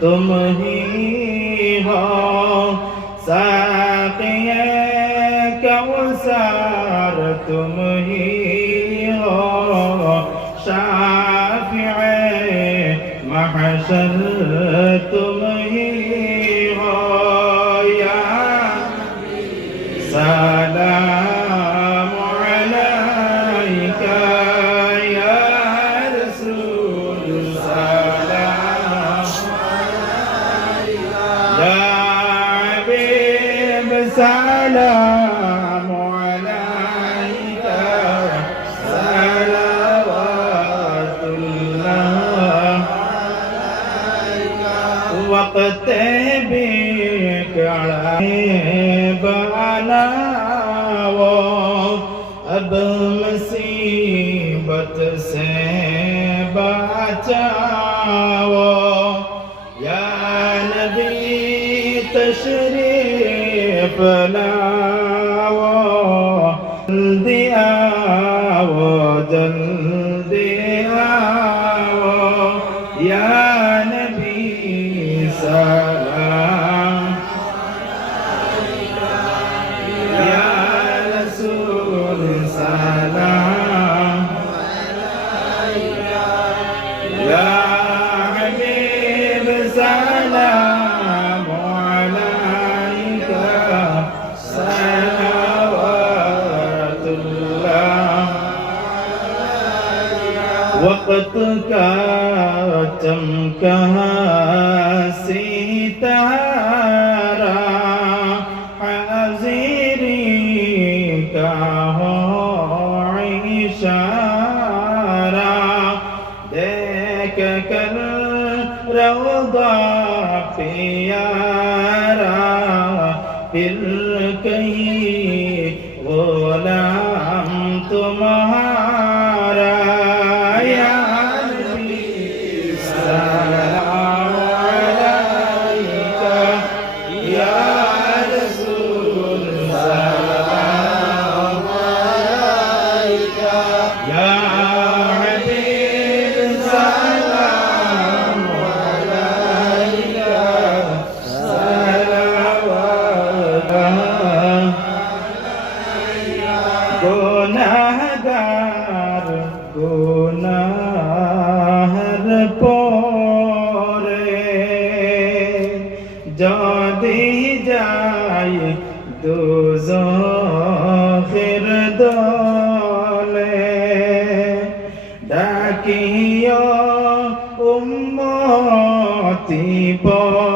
तुम ही हो साकिए कौसार तुम ही हो शाफिए महशर तुम السلام عليك. صلوات الله عليك. وقت بك عيبنا اب مصیبت سے بچاؤ یا نبی تشریف فلا मोहब्बत का चमका सितारा हाजिरी का हो इशारा देख कर रौदा पियारा फिर कहीं উম্মতি পর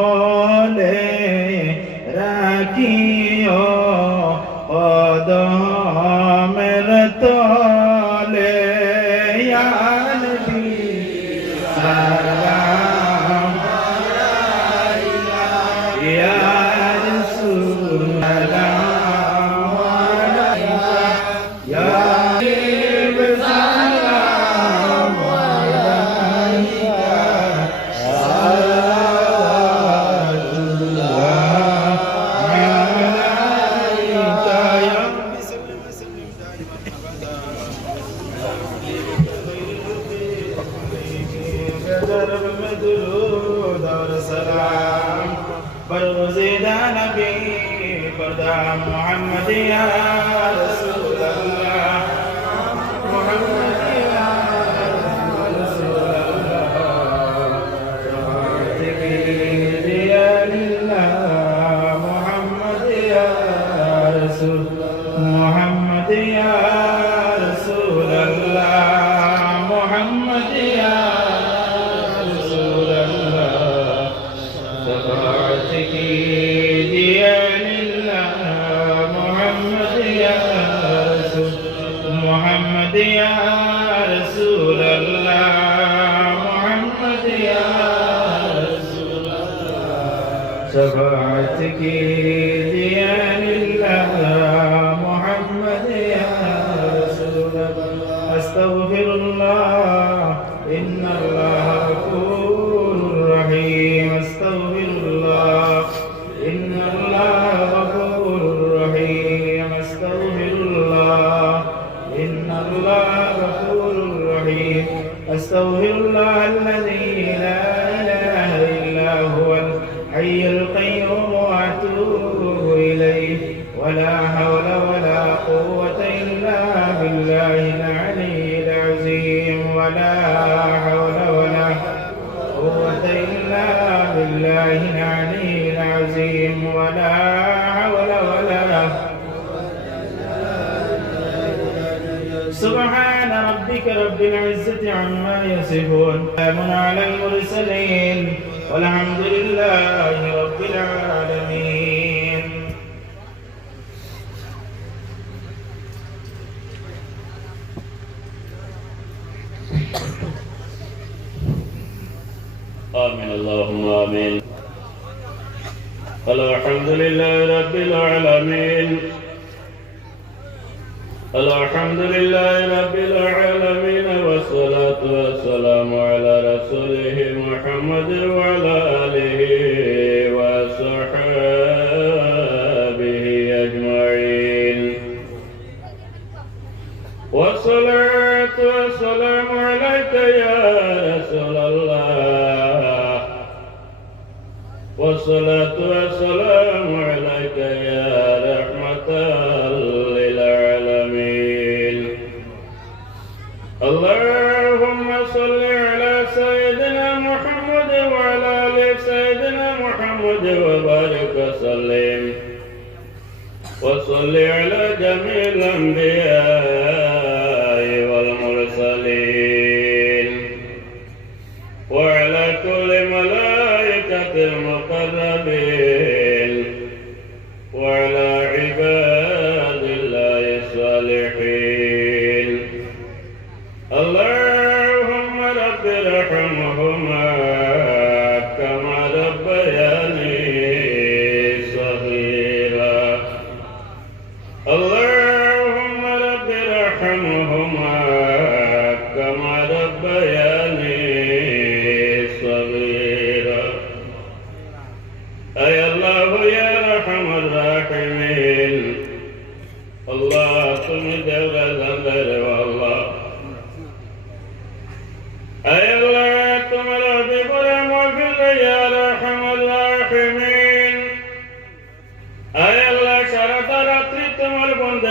شفاعتك ديان الله محمد يا رسول الله. أستغفر الله إن الله غفور رحيم. أستغفر الله إن الله غفور رحيم. أستغفر الله إن الله غفور رحيم. أستغفر الله الذي لا الحي القيوم وأتوب إليه. ولا حول ولا قوة إلا بالله العلي العظيم. ولا حول ولا قوة إلا بالله العلي العظيم. ولا حول ولا سبحان ربك رب العزة عما يصفون. سلام على المرسلين. والحمد لله رب العالمين. آمين. اللهم آمين. الحمد لله رب العالمين. الحمد لله رب العالمين والصلاة والسلام على رسوله محمد وعلى آله وصحبه أجمعين والصلاة والسلام عليك يا رسول الله والصلاة والسلام محمد وبارك وسلم. وصل على جميع الأنبياء والمرسلين. وعلى كل ملائكة المقربين. وعلى عباد الله الصالحين. اللهم رب ارحمهما.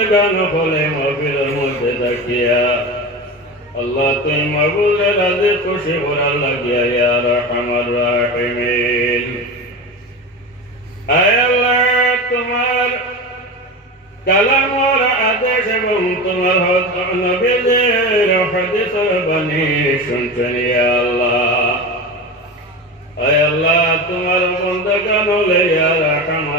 বন্ধে গান হলে মহফিলের মধ্যে দেখিয়া আল্লাহ তুই মহবুলের রাজে খুশি করার লাগিয়া ইয়া রহমান। রাহিমিন তোমার কালাম ওর আদেশ এবং তোমার নবীদের হাদিস বাণী শুনছেন আল্লাহ। আয় আল্লাহ, তোমার বন্দগান হলে ইয়া রাহিমিন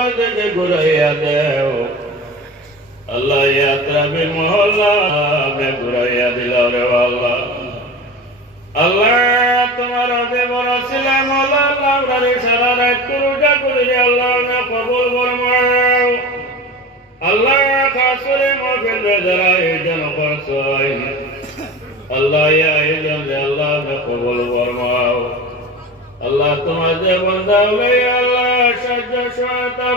মহবিল ঘুরাইয়া দেও। আল্লাহ ইয়াত্রাবি মহল্লা মে ঘুরাইয়া দিল রে আল্লাহ। আল্লাহ, তোমার অভিমান ছিলে মহল্লা আল্লাহ রে সারা রাত রোজা করে আল্লাহ মে কবুল ফরমাও আল্লাহ, খাসরে মহবিল যারা এই জন করছয় আল্লাহ ইয়া আইজন রে আল্লাহ মে কবুল ফরমাও আল্লাহ, তোমার যে বন্ধা হলে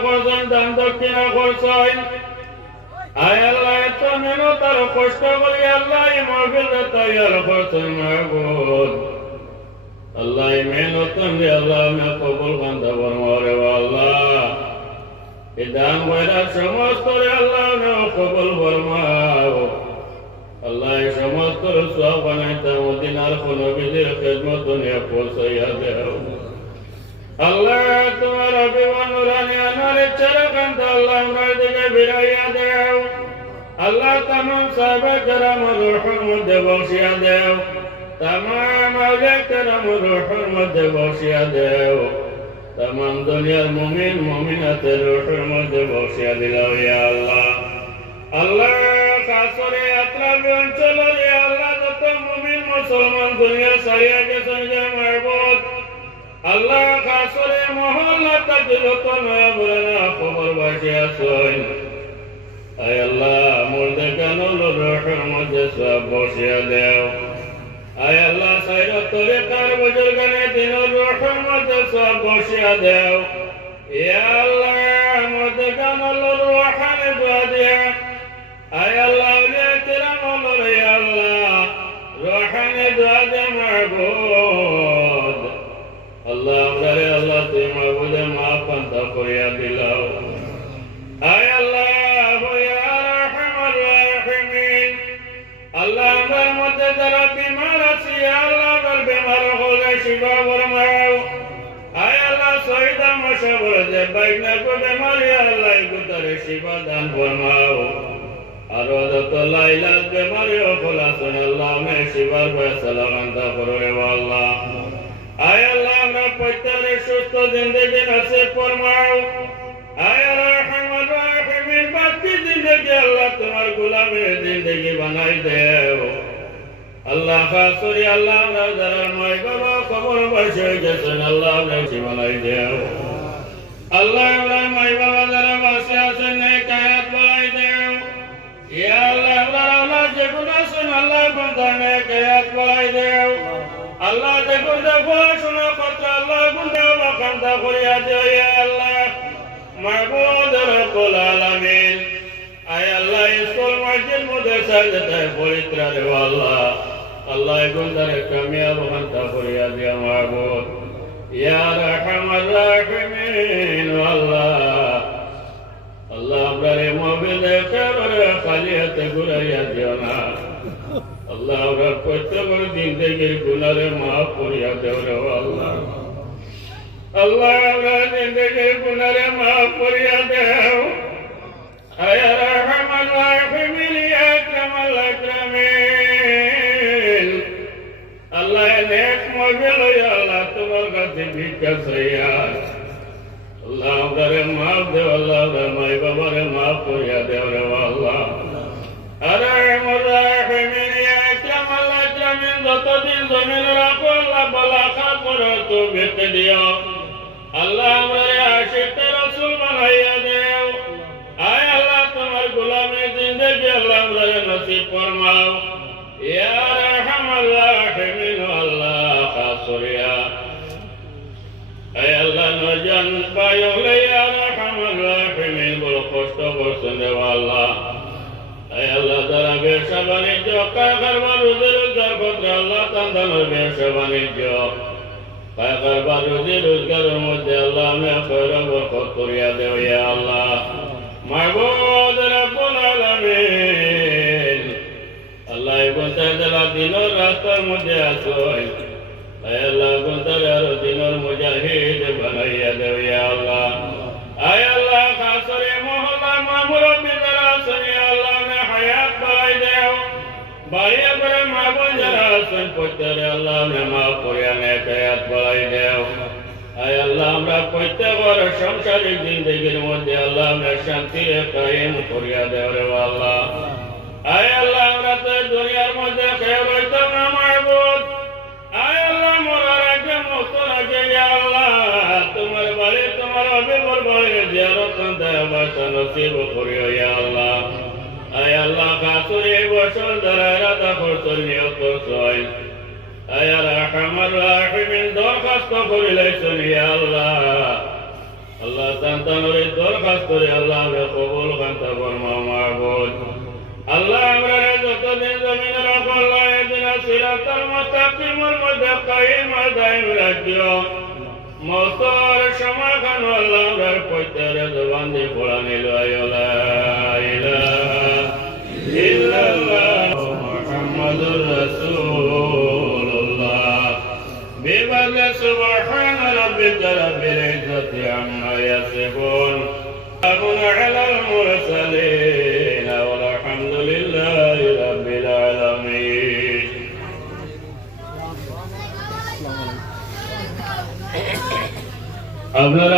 করছেন দান দক্ষিণা করছেন। আয় আল্লাহ এত মেহনত আর কষ্ট করি আল্লাহ মাহফিল কোন বিধির খেদমত দুনিয়া পৌঁছাইয়া দেও। তোমার অভিমান নুরানি আনারে চরকান্ত আল্লাহ আমার দিকে বিরাইয়া দেও আল্লাহ তামাম সাহাবা কেরাম রুহুর মধ্যে বসিয়া দেও তামাম আউলিয়া কেরাম রুহুর মধ্যে বসিয়া দেও তামাম দুনিয়ার মুমিন মুমিনাতের রুহুর মধ্যে বসিয়া দিলাও ইয়া আল্লাহ আল্লাহ কাসরে আত্রাবি অঞ্চলের ইয়া আল্লাহ যত মুমিন মুসলমান দুনিয়া সারিয়া গেছেন যে মাহবুব আল্লাহ মহল্লা তাকে যত নয়া বলে না খবর বাসি আসেন আয় আল্লাহ, মুর্দে কেন রোহের মধ্যে সব বসিয়া দেও? আয় আল্লাহ আমরারে আল্লাহ তুই মাহবুদে মা পান্তা করিয়া দিলাও। আয় আল্লাহ আল্লাহ, আমার মধ্যে যারা বিমার আছে, আল্লাহ তার বিমার হলে শিবা বরমাও। আয় আল্লাহ, শহীদা মশা বলে যে বাইনা কো বেমারি আল্লাহ গুতারে শিবা দান ফরমাও আরও যত লাইলা বেমারি অফল আসুন আল্লাহ মে শিবার ফয়সালা মান্তা করো রে আল্লাহ। আয় আল্লাহ আমরা প্রত্যেকের সুস্থ জিন্দগি নসিব ফরমাও। আয় আল্লাহ আমরা নয় বাবা করিয়া দিও ইয়া আল্লাহ মাহবুদ রব্বুল আলামিন আয় আল্লাহ স্কুল মসজিদ মাদ্রাসা যেতে পবিত্র রে আল্লাহ আল্লাহ গুন্ডারে কামিয়াব বাকান্তা করিয়া দিও মাহবুদ ইয়া রাহমার রাহিমিন আল্লাহ আল্লাহ আপনারে মোবিল একেবারে খালি হাতে ঘুরাইয়া দিও না আল্লাহ আমরা প্রত্যেকের দিন থেকে গুনারে মাফ করিয়া দেও আল্লাহ আল্লাহ আমরা থেকে গুনারে দেও। আয়া রহমান ইয়া কামাল আকরামিন। আল্লাহ নেক মজল আল্লাহ তোমার কাছে ভিক্ষা চাইয়া আল্লাহ দেও, আল্লাহ আমরা মাই বাবারে মাফ করিয়া দেও রে আল্লাহ। আরে মোরা ফেমিলিয়া কামাল আকরামিন, যতদিন জমিন রাখো, আল্লাহ বালা খা করো তো আল্লাহ আমরা আশিক রসুল বানাইয়া দেও। আয় আল্লাহ, তোমার গোলামের জিন্দগি আল্লাহ আমরা নসিব ফরমাও। ইয়া রাহমার রাহিমিন আল্লাহ খাসরিয়া। আয় আল্লাহ নজন পায়লে ইয়া রাহমার রাহিমিন, বড় কষ্ট করছেন রে আল্লাহ। আয় আল্লাহ তারা ব্যবসা বাণিজ্য, কারবার রুজি রোজগার করতে আল্লাহ তান্দানোর ব্যবসা বাণিজ্য। কারবার রুজি রোজগারের মধ্যে আল্লাহ আমি খৈর বরকত করিয়া দেও ইয়া আল্লাহ। মাহবুব রব্বুল আলামিন। আল্লাহ বলতে দিলা দিনের রাস্তার মধ্যে আসোই আল্লাহ বলতে আরও দিনের মুজাহিদ বানাইয়া দেও ইয়া আল্লাহ। আয় আল্লাহ, খাসরে মহল্লা মামুর বিদারা সনি আল্লাহ মে হায়াত বাড়াই দেও। বাইরে করে মাবুল যারা আছেন প্রত্যেকে আল্লাহ মে মা করিয়া নে হায়াত দেও। আয় আল্লাহ, আমরা প্রত্যেকের সংসারিক জিন্দগির মধ্যে আল্লাহ মে শান্তি কায়েম করিয়া দেও রে আল্লাহ। আয় আল্লাহ, আমরা তো দুনিয়ার মধ্যে খেয়ে রইতাম না মাহবুব আয় আল্লাহ, মরার আগে মুক্ত রাখে আল্লাহ। তোমার বাড়ি, তোমার অবিবর বাড়ির জিয়ারত দেয় বাসা নসিব করিও ইয়া আল্লাহ। আয় আল্লাহ কাসুরি বছর দ্বারা রাধা করছল নিয়োগ করছল আয় আল্লাহ আমার রাহিমিন দরখাস্ত করিলেছেন ইয়া আল্লাহ। আল্লাহ সন্তানের দরখাস্ত করে আল্লাহ আমরা কবুল কান্তা বর্মা মাহবুব আল্লাহ আমরা যতদিন জমিন রাখো আল্লাহ সিরাতাল মুস্তাকিমের মধ্যে কায়েম দায়েম রাখিও। মতর সময় খান আল্লাহ আমরা পৈতারে জবান দিয়ে পড়া নিল আয়োলা بفضل سبحان ربك رب العزة عما يصفون سلام على المرسلين والحمد لله رب العالمين আপনারা